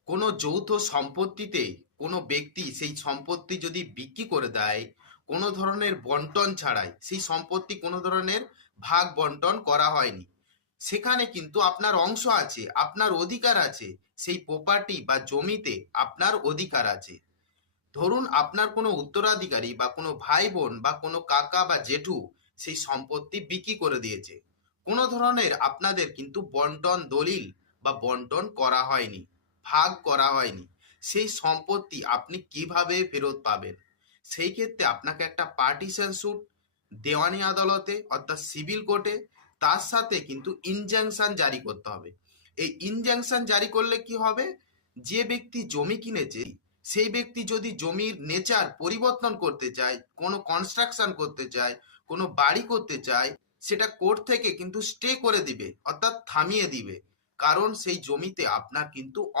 কোনো যৌথ সম্পত্তিতে কোনো ব্যক্তি সেই সম্পত্তি যদি বিক্রি করে দেয়, কোনো ধরনের বন্টন ছাড়াই, সেই সম্পত্তি কোনো ধরনের ভাগ বন্টন করা হয়নি, সেখানে কিন্তু আপনার অংশ আছে, আপনার অধিকার আছে, সেই প্রপার্টি বা জমিতে আপনার অধিকার আছে। ধরুন আপনার কোনো উত্তরাধিকারী বা কোনো ভাই বোন বা কোনো কাকা বা জেঠু সেই সম্পত্তি বিক্রি করে দিয়েছে, কোনো ধরনের আপনাদের কিন্তু বন্টন দলিল বা বন্টন করা হয়নি, ভাগ করা হয়নি। সেই সম্পত্তি আপনি কিভাবে ফেরত পাবেন? সেই ক্ষেত্রে আপনাকে একটা পার্টিশন স্যুট দেওয়ানি আদালতে অর্থাৎ সিভিল কোর্টে, তার সাথে কিন্তু ইনজাংশন জারি করতে হবে। এই ইনজাংশন জারি করলে কি হবে, যে ব্যক্তি জমি কিনেছে সেই ব্যক্তি যদি জমির নেচার পরিবর্তন করতে চায়, কোনো কনস্ট্রাকশন করতে চায়, কোনো বাড়ি করতে চায়, সেটা কোর্ট থেকে কিন্তু স্টে করে দিবে, অর্থাৎ থামিয়ে দিবে। কারণ সেই জমিতে আপনার কিন্তু